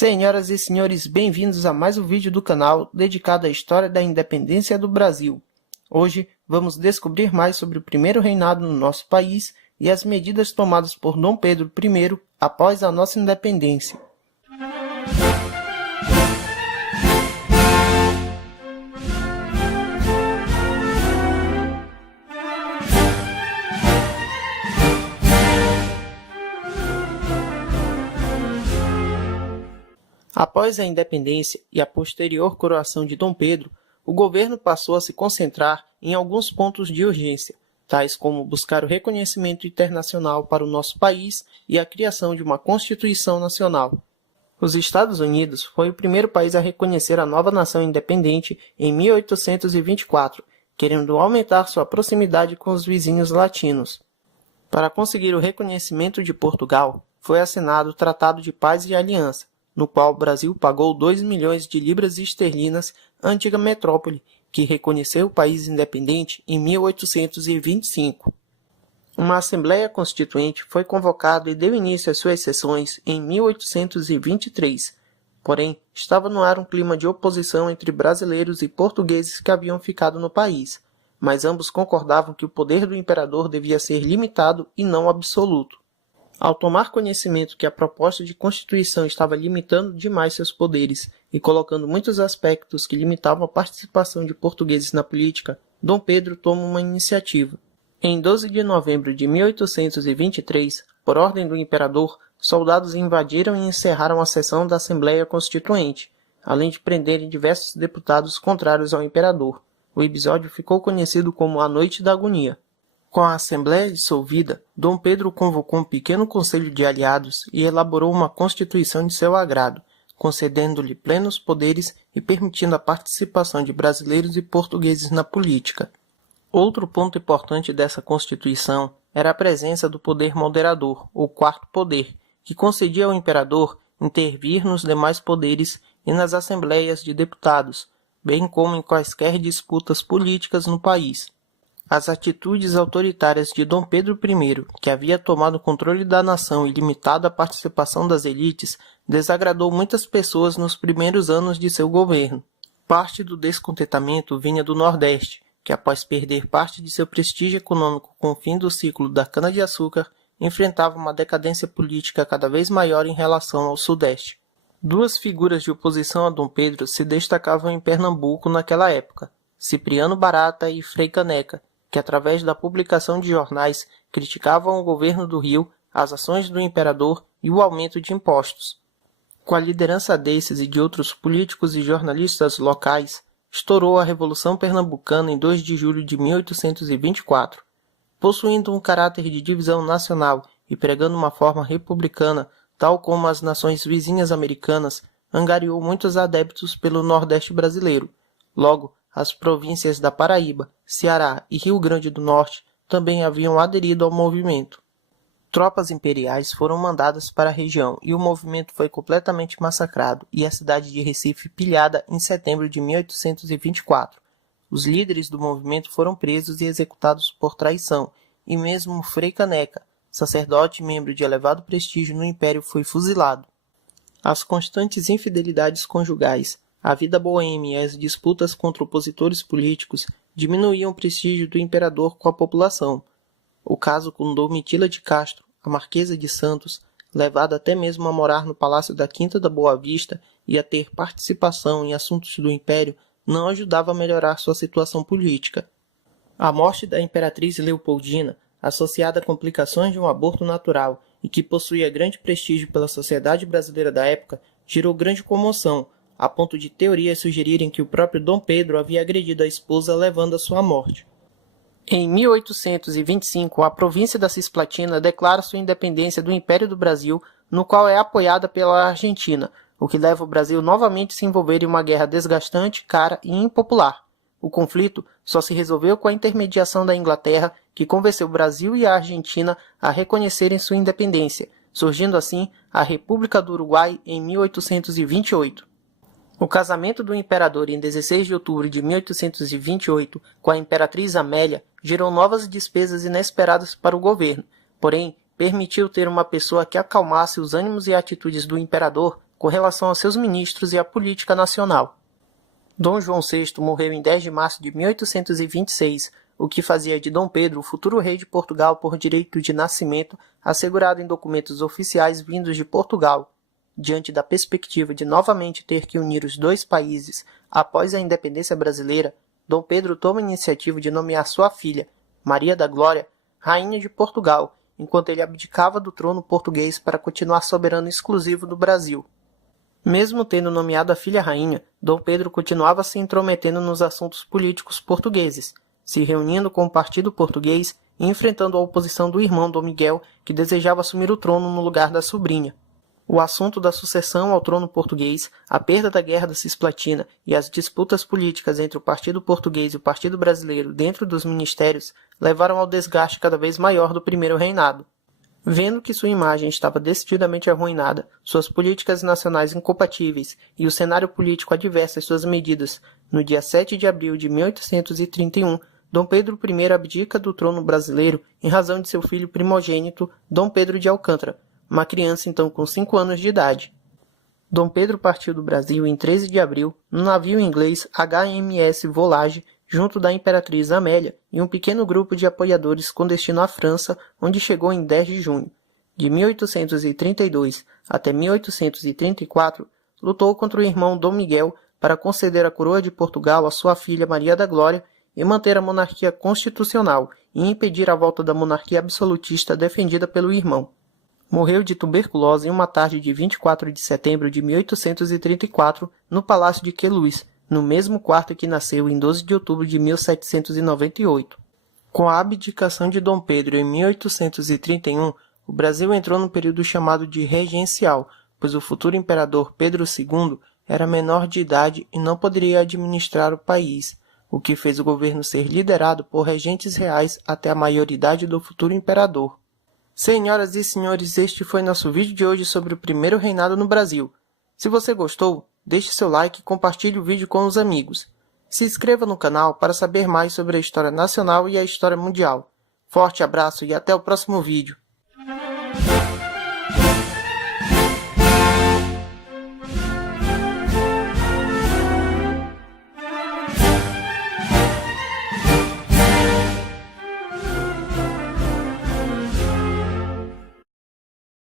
Senhoras e senhores, bem-vindos a mais um vídeo do canal dedicado à história da independência do Brasil. Hoje vamos descobrir mais sobre o primeiro reinado no nosso país e as medidas tomadas por Dom Pedro I após a nossa independência. Após a independência e a posterior coroação de Dom Pedro, o governo passou a se concentrar em alguns pontos de urgência, tais como buscar o reconhecimento internacional para o nosso país e a criação de uma Constituição Nacional. Os Estados Unidos foi o primeiro país a reconhecer a nova nação independente em 1824, querendo aumentar sua proximidade com os vizinhos latinos. Para conseguir o reconhecimento de Portugal, foi assinado o Tratado de Paz e Aliança, no qual o Brasil pagou 2 milhões de libras esterlinas à antiga metrópole, que reconheceu o país independente em 1825. Uma Assembleia Constituinte foi convocada e deu início às suas sessões em 1823, porém estava no ar um clima de oposição entre brasileiros e portugueses que haviam ficado no país, mas ambos concordavam que o poder do imperador devia ser limitado e não absoluto. Ao tomar conhecimento que a proposta de Constituição estava limitando demais seus poderes e colocando muitos aspectos que limitavam a participação de portugueses na política, Dom Pedro toma uma iniciativa. Em 12 de novembro de 1823, por ordem do imperador, soldados invadiram e encerraram a sessão da Assembleia Constituinte, além de prenderem diversos deputados contrários ao imperador. O episódio ficou conhecido como a Noite da Agonia. Com a Assembleia dissolvida, Dom Pedro convocou um pequeno conselho de aliados e elaborou uma constituição de seu agrado, concedendo-lhe plenos poderes e permitindo a participação de brasileiros e portugueses na política. Outro ponto importante dessa constituição era a presença do poder moderador, ou quarto poder, que concedia ao imperador intervir nos demais poderes e nas assembleias de deputados, bem como em quaisquer disputas políticas no país. As atitudes autoritárias de Dom Pedro I, que havia tomado o controle da nação e limitado a participação das elites, desagradou muitas pessoas nos primeiros anos de seu governo. Parte do descontentamento vinha do Nordeste, que após perder parte de seu prestígio econômico com o fim do ciclo da cana-de-açúcar, enfrentava uma decadência política cada vez maior em relação ao Sudeste. Duas figuras de oposição a Dom Pedro se destacavam em Pernambuco naquela época, Cipriano Barata e Frei Caneca, que através da publicação de jornais criticavam o governo do Rio, as ações do imperador e o aumento de impostos. Com a liderança desses e de outros políticos e jornalistas locais, estourou a Revolução Pernambucana em 2 de julho de 1824. Possuindo um caráter de divisão nacional e pregando uma forma republicana, tal como as nações vizinhas americanas, angariou muitos adeptos pelo Nordeste brasileiro. Logo, as províncias da Paraíba, Ceará e Rio Grande do Norte também haviam aderido ao movimento. Tropas imperiais foram mandadas para a região e o movimento foi completamente massacrado e a cidade de Recife pilhada em setembro de 1824. Os líderes do movimento foram presos e executados por traição, e mesmo Frei Caneca, sacerdote e membro de elevado prestígio no Império, foi fuzilado. As constantes infidelidades conjugais, a vida boêmia e as disputas contra opositores políticos diminuíam o prestígio do imperador com a população. O caso com Domitila de Castro, a Marquesa de Santos, levada até mesmo a morar no Palácio da Quinta da Boa Vista e a ter participação em assuntos do Império, não ajudava a melhorar sua situação política. A morte da Imperatriz Leopoldina, associada a complicações de um aborto natural e que possuía grande prestígio pela sociedade brasileira da época, gerou grande comoção, a ponto de teorias sugerirem que o próprio Dom Pedro havia agredido a esposa levando à sua morte. Em 1825, a província da Cisplatina declara sua independência do Império do Brasil, no qual é apoiada pela Argentina, o que leva o Brasil novamente a se envolver em uma guerra desgastante, cara e impopular. O conflito só se resolveu com a intermediação da Inglaterra, que convenceu o Brasil e a Argentina a reconhecerem sua independência, surgindo assim a República do Uruguai em 1828. O casamento do imperador em 16 de outubro de 1828 com a imperatriz Amélia gerou novas despesas inesperadas para o governo, porém permitiu ter uma pessoa que acalmasse os ânimos e atitudes do imperador com relação a seus ministros e à política nacional. Dom João VI morreu em 10 de março de 1826, o que fazia de Dom Pedro o futuro rei de Portugal por direito de nascimento assegurado em documentos oficiais vindos de Portugal. Diante da perspectiva de novamente ter que unir os dois países após a independência brasileira, Dom Pedro toma a iniciativa de nomear sua filha, Maria da Glória, rainha de Portugal, enquanto ele abdicava do trono português para continuar soberano exclusivo do Brasil. Mesmo tendo nomeado a filha rainha, Dom Pedro continuava se intrometendo nos assuntos políticos portugueses, se reunindo com o partido português e enfrentando a oposição do irmão Dom Miguel, que desejava assumir o trono no lugar da sobrinha. O assunto da sucessão ao trono português, a perda da Guerra da Cisplatina e as disputas políticas entre o Partido Português e o Partido Brasileiro dentro dos ministérios levaram ao desgaste cada vez maior do primeiro reinado. Vendo que sua imagem estava decididamente arruinada, suas políticas nacionais incompatíveis e o cenário político adverso às suas medidas, no dia 7 de abril de 1831, Dom Pedro I abdica do trono brasileiro em razão de seu filho primogênito, Dom Pedro de Alcântara, uma criança então com 5 anos de idade. Dom Pedro partiu do Brasil em 13 de abril, num navio inglês HMS Volage, junto da Imperatriz Amélia e um pequeno grupo de apoiadores com destino à França, onde chegou em 10 de junho. De 1832 até 1834, lutou contra o irmão Dom Miguel para conceder a coroa de Portugal à sua filha Maria da Glória e manter a monarquia constitucional e impedir a volta da monarquia absolutista defendida pelo irmão. Morreu de tuberculose em uma tarde de 24 de setembro de 1834 no Palácio de Queluz, no mesmo quarto que nasceu em 12 de outubro de 1798. Com a abdicação de Dom Pedro em 1831, o Brasil entrou no período chamado de regencial, pois o futuro imperador Pedro II era menor de idade e não poderia administrar o país, o que fez o governo ser liderado por regentes reais até a maioridade do futuro imperador. Senhoras e senhores, este foi nosso vídeo de hoje sobre o primeiro reinado no Brasil. Se você gostou, deixe seu like e compartilhe o vídeo com os amigos. Se inscreva no canal para saber mais sobre a história nacional e a história mundial. Forte abraço e até o próximo vídeo.